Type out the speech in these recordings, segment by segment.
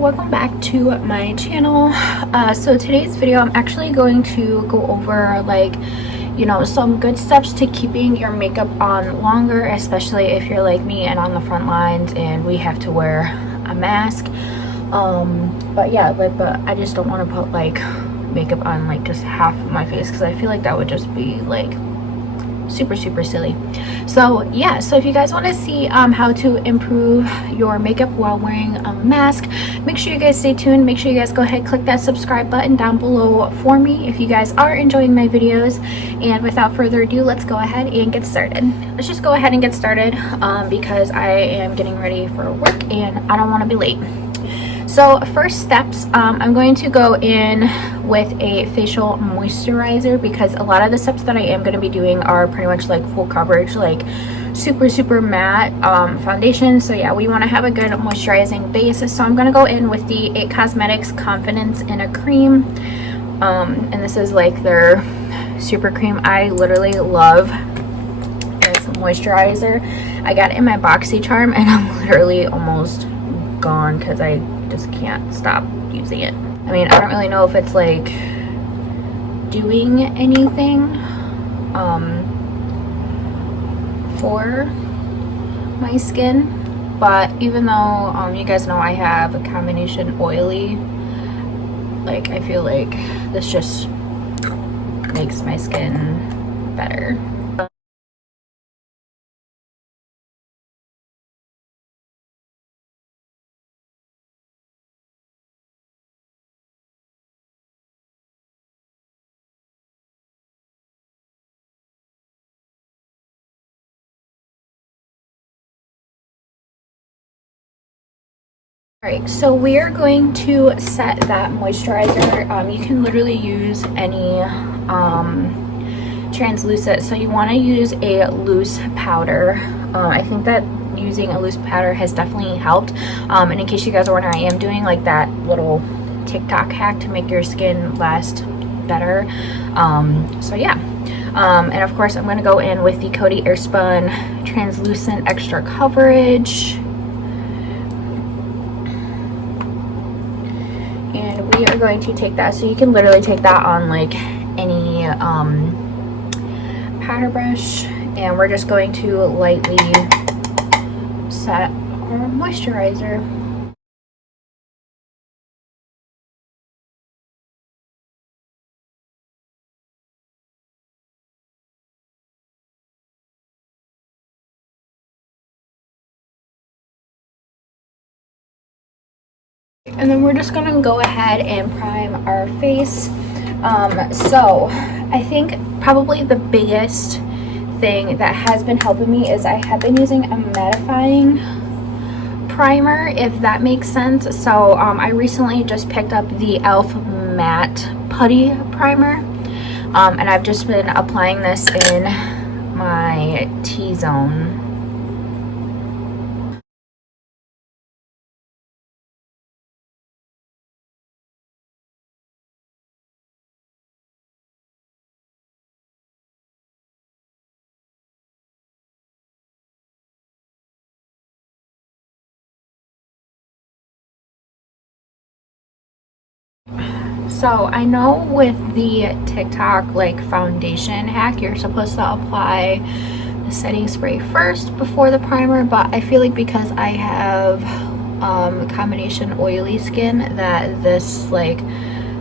welcome back to my channel. So today's video I'm actually going to go over some good steps to keeping your makeup on longer, especially if you're like me and on the front lines and we have to wear a mask. But I just don't want to put makeup on just half of my face because I feel like that would just be super silly. So if you guys want to see how to improve your makeup while wearing a mask, make sure you guys stay tuned. Make sure you guys go ahead, click that subscribe button down below for me if you guys are enjoying my videos. And without further ado, let's go ahead and get started. Let's just go ahead and get started because I am getting ready for work and I don't want to be late. So first steps, I'm going to go in with a facial moisturizer because a lot of the steps that I am going to be doing are pretty much full coverage, super matte foundation. So yeah, we want to have a good moisturizing base. So I'm going to go in with the IT Cosmetics Confidence in a Cream, and this is their super cream. I literally love this moisturizer. I got it in my BoxyCharm and I'm literally almost gone because I just can't stop using it. I mean, I don't really know if it's doing anything for my skin, but even though you guys know I have a combination oily, I feel like this just makes my skin better. Alright, so we are going to set that moisturizer. You can literally use any translucent, so you want to use a loose powder. I think that using a loose powder has definitely helped. And in case you guys are wondering, I am doing that little TikTok hack to make your skin last better. So yeah. And of course I'm going to go in with the Coty Airspun Translucent Extra Coverage. And we are going to take that, so you can literally take that on any powder brush, and we're just going to lightly set our moisturizer. And then we're just gonna go ahead and prime our face. So I think probably the biggest thing that has been helping me is I have been using a mattifying primer, if that makes sense. So I recently just picked up the e.l.f. matte putty primer, and I've just been applying this in my T-zone. So I know with the TikTok foundation hack, you're supposed to apply the setting spray first before the primer, but I feel because I have combination oily skin, that this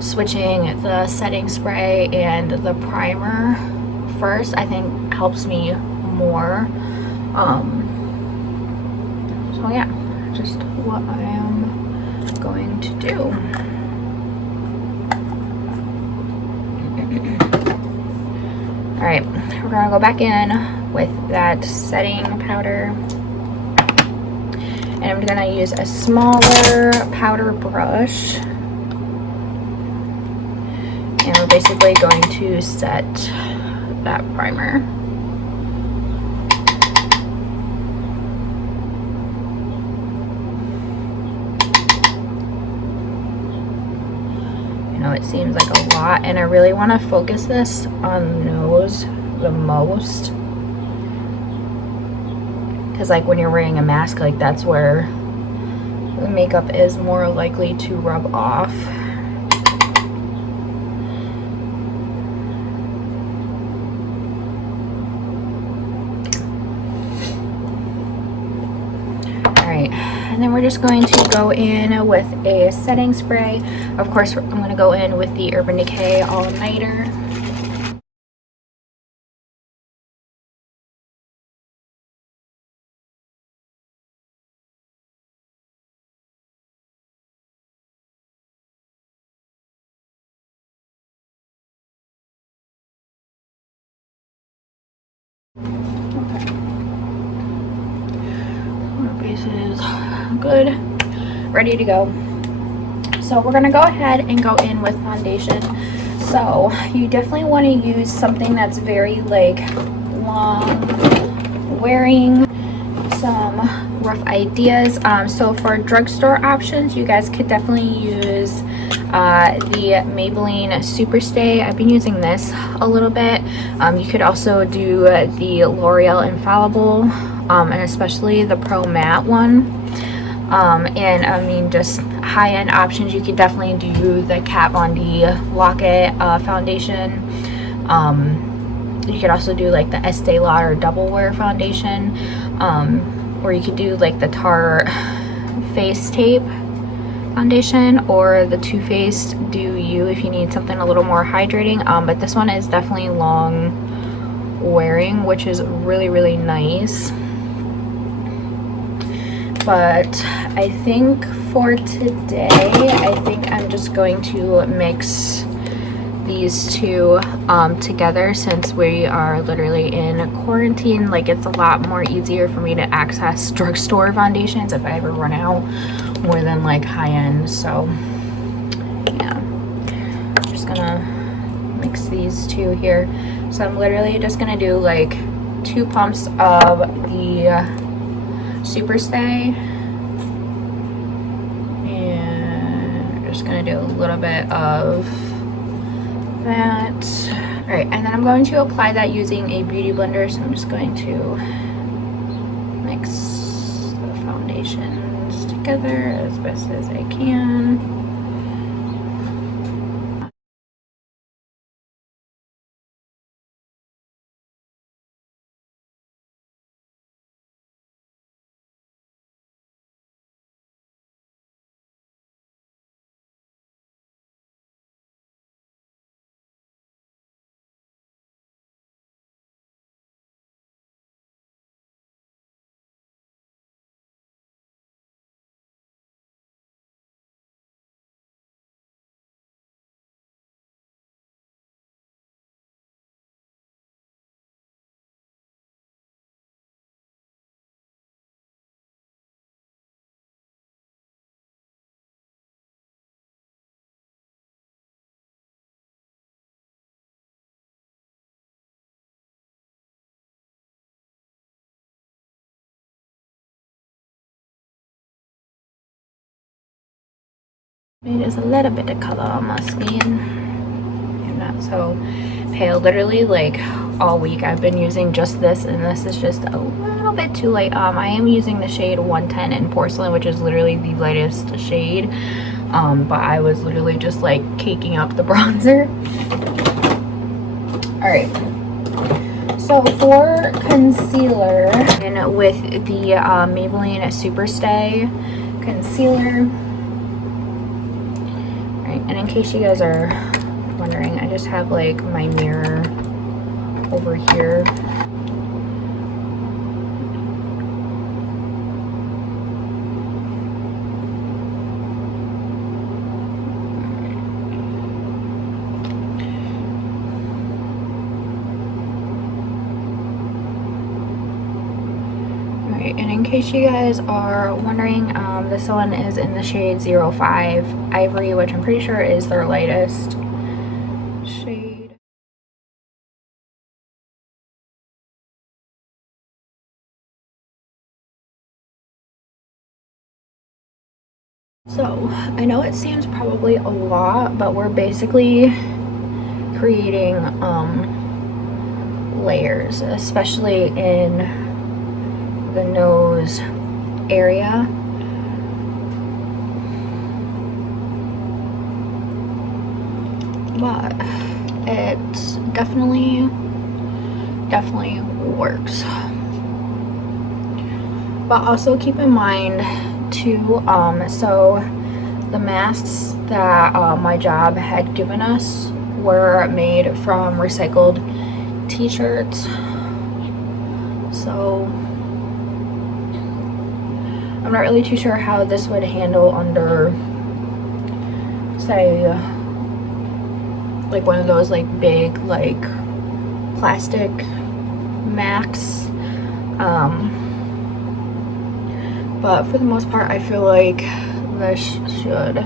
switching the setting spray and the primer first, I think helps me more. So yeah, just what I am going to do. Alright, we're gonna go back in with that setting powder, and I'm gonna use a smaller powder brush, and we're basically going to set that primer. It seems like a lot, and I really want to focus this on the nose the most, because when you're wearing a mask, that's where the makeup is more likely to rub off. Alright, and then we're just going to go in with a setting spray. Of course, I'm going to go in with the Urban Decay All Nighter. Okay. Our base is good, ready to go. So we're gonna go ahead and go in with foundation. So you definitely want to use something that's very like long wearing. Some rough ideas. So for drugstore options, you guys could definitely use the Maybelline Superstay. I've been using this a little bit. You could also do the L'Oreal Infallible, and especially the Pro Matte one. And I mean, just high-end options, you could definitely do the Kat Von D Lock-It foundation. You could also do like the Estee Lauder Double Wear foundation, or you could do like the Tarte Face Tape foundation, or the Too Faced Do You if you need something a little more hydrating. But this one is definitely long wearing, which is really, really nice. But I think for today, I think I'm just going to mix these two together, since we are literally in quarantine. Like, it's a lot more easier for me to access drugstore foundations if I ever run out, more than like high-end. So yeah, I'm just gonna mix these two here. So I'm literally just gonna do like 2 pumps of the Superstay, and we're just gonna do a little bit of that. All right, and then I'm going to apply that using a beauty blender. So I'm just going to mix the foundations together as best as I can. It is a little bit of color on my skin. I'm not so pale. Literally, like all week I've been using just this, and this is just a little bit too light. I am using the shade 110 in Porcelain, which is literally the lightest shade. But I was literally just like caking up the bronzer. All right. So for concealer, and with the Maybelline Superstay concealer. And in case you guys are wondering, I just have like my mirror over here. Alright, and in case you guys are wondering, this one is in the shade 05 Ivory, which I'm pretty sure is their lightest shade. So I know it seems probably a lot, but we're basically creating layers, especially in the nose area. but it definitely works. But also keep in mind too, so the masks that my job had given us were made from recycled t-shirts, so I'm not really too sure how this would handle under, say, like one of those like big like plastic masks, but for the most part I feel like this should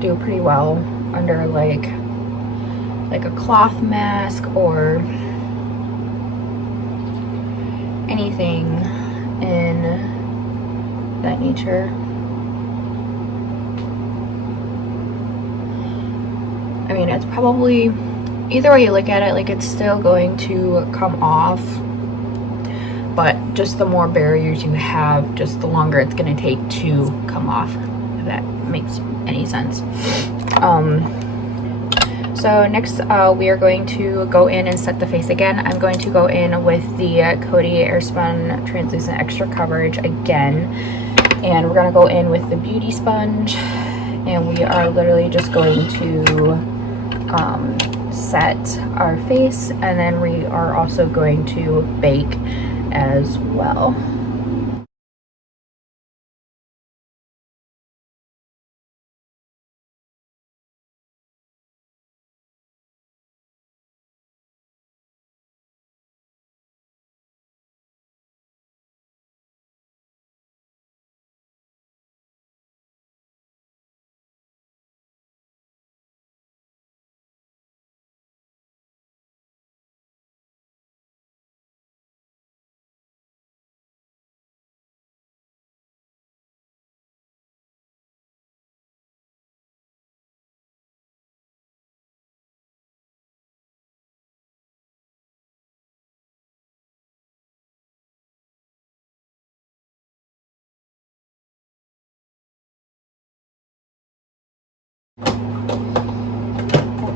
do pretty well under like a cloth mask or anything in that nature. I mean, it's probably, either way you look at it, like it's still going to come off, but just the more barriers you have, just the longer it's going to take to come off, if that makes any sense. So next we are going to go in and set the face again. I'm going to go in with the Coty Airspun Translucent Extra Coverage again, and we're going to go in with the Beauty Sponge, and we are literally just going to set our face, and then we are also going to bake as well.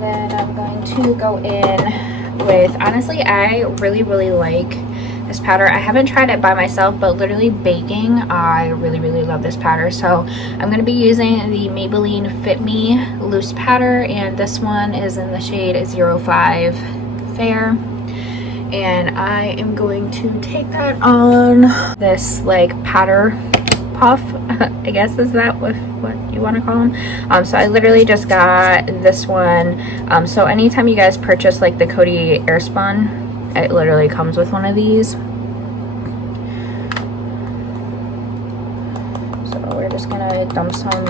Then I'm going to go in with, honestly, I really like this powder. I haven't tried it by myself, but literally baking, I really love this powder. So I'm going to be using the Maybelline Fit Me loose powder, and this one is in the shade 05 Fair. And I am going to take that on this like powder puff, I guess, is that what you want to call them? So I literally just got this one. So anytime you guys purchase like the Coty Airspun, it literally comes with one of these. So we're just gonna dump some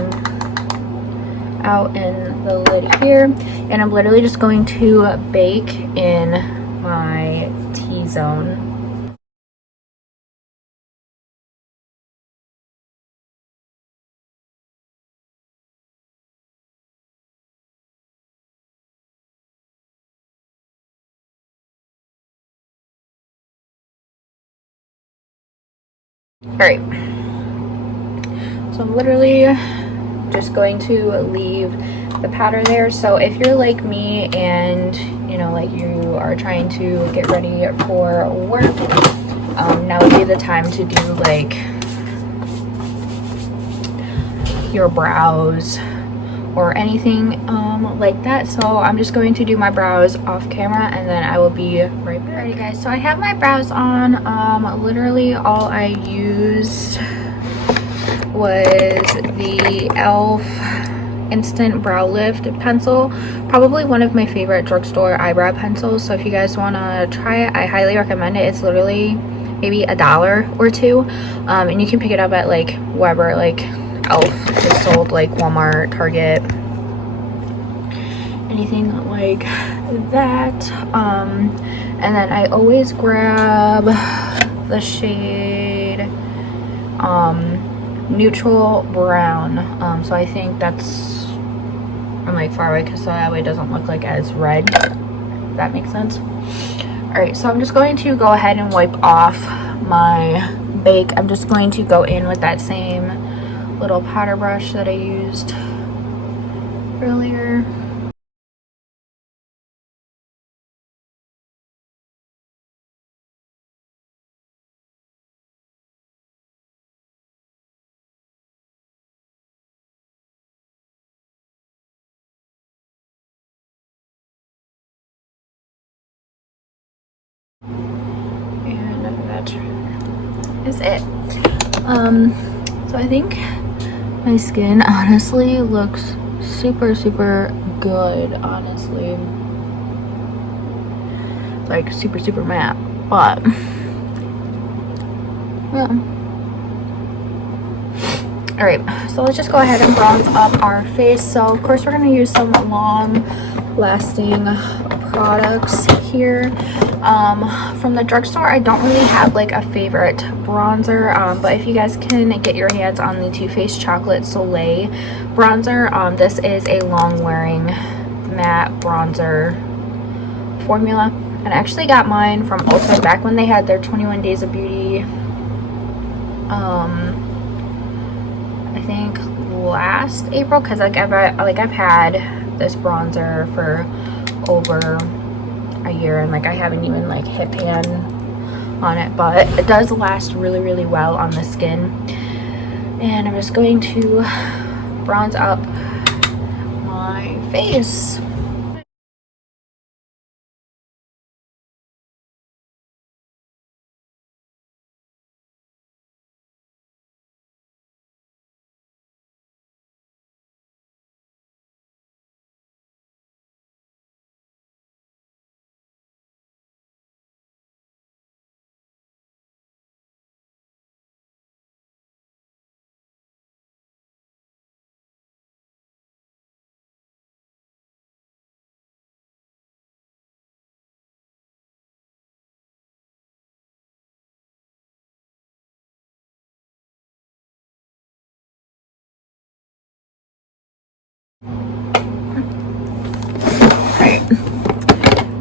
out in the lid here, and I'm literally just going to bake in my T-zone. Alright, so I'm literally just going to leave the powder there. So if you're like me and you know, like you are trying to get ready for work, now would be the time to do like your brows or anything like that. So I'm just going to do my brows off camera, and then I will be right back. Alrighty guys, so I have my brows on. Literally all I used was the e.l.f. Instant Brow Lift pencil, probably one of my favorite drugstore eyebrow pencils. So if you guys want to try it, I highly recommend it. It's literally maybe $1 or $2, and you can pick it up at like wherever like e.l.f. is sold, like Walmart, Target, anything like that. And then I always grab the shade neutral brown. So I think that's, I'm like far away because so that way it doesn't look like as red, if that makes sense. Alright, so I'm just going to go ahead and wipe off my bake. I'm just going to go in with that same little powder brush that I used earlier. that is it. So I think my skin honestly looks super good, honestly, like super matte, but yeah. All right, so let's just go ahead and bronze up our face. So of course we're going to use some long lasting products here. From the drugstore, I don't really have like a favorite bronzer, but if you guys can get your hands on the Too Faced Chocolate Soleil bronzer, this is a long wearing matte bronzer formula, and I actually got mine from Ulta back when they had their 21 Days of Beauty, I think last April, because like I've had this bronzer for over a year, and like I haven't even like hit pan on it, but it does last really well on the skin. And I'm just going to bronze up my face. Right.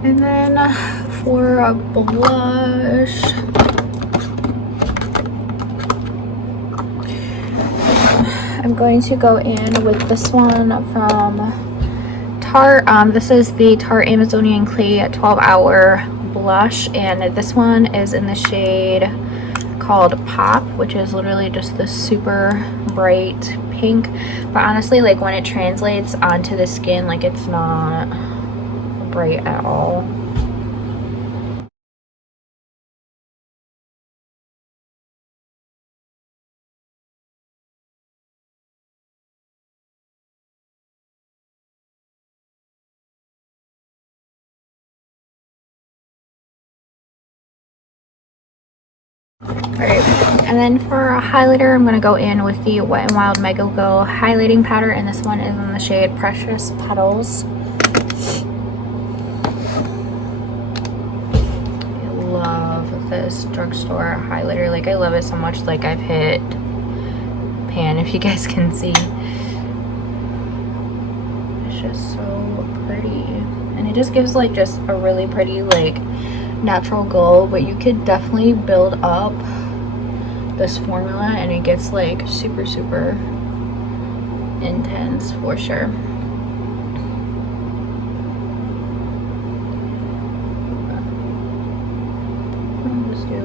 And then for a blush, I'm going to go in with this one from Tarte. This is the Tarte Amazonian Clay 12-Hour Blush, and this one is in the shade called Pop, which is literally just this super bright pink. But honestly, like when it translates onto the skin, like it's not bright at all. Alright, and then for a highlighter, I'm going to go in with the Wet n Wild Mega Glow highlighting powder, and this one is in the shade Precious Petals. I love this drugstore highlighter. Like, I love it so much. Like, I've hit pan, if you guys can see. It's just so pretty, and it just gives like just a really pretty like natural glow, but you could definitely build up this formula and it gets like super intense for sure. I'll just do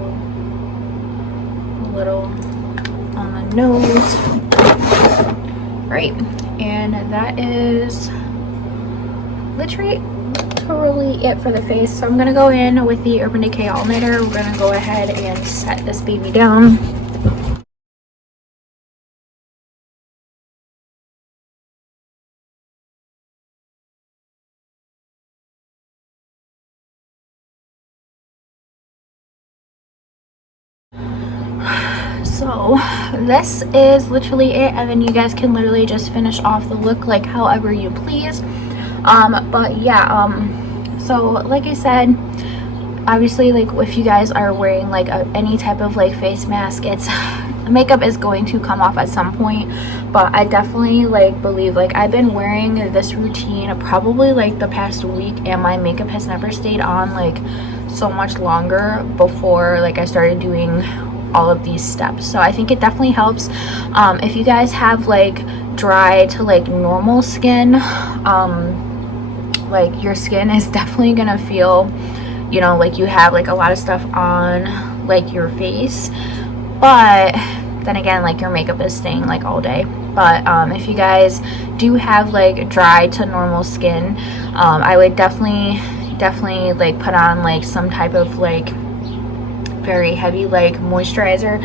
a little on the nose. Right, and that is literally it for the face. So I'm gonna go in with the Urban Decay All Nighter. We're gonna go ahead and set this baby down. So this is literally it, and then you guys can literally just finish off the look like however you please. But yeah, so like I said, obviously, like if you guys are wearing like any type of like face mask, it's makeup is going to come off at some point. But I definitely like believe, like I've been wearing this routine probably like the past week, and my makeup has never stayed on like so much longer before like I started doing all of these steps. So I think it definitely helps. If you guys have like dry to like normal skin, like your skin is definitely gonna feel, you know, like you have like a lot of stuff on like your face, but then again, like your makeup is staying like all day. But if you guys do have like dry to normal skin, I would definitely like put on like some type of like very heavy like moisturizer.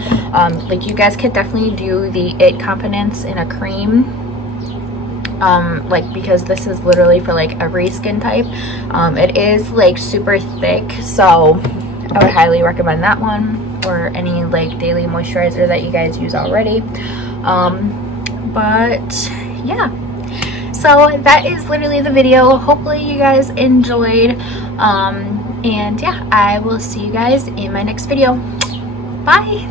Like you guys could definitely do the It Confidence in a cream, like because this is literally for like every skin type. It is like super thick, so I would highly recommend that one, or any like daily moisturizer that you guys use already. But yeah, so that is literally the video. Hopefully you guys enjoyed, and yeah, I will see you guys in my next video. Bye.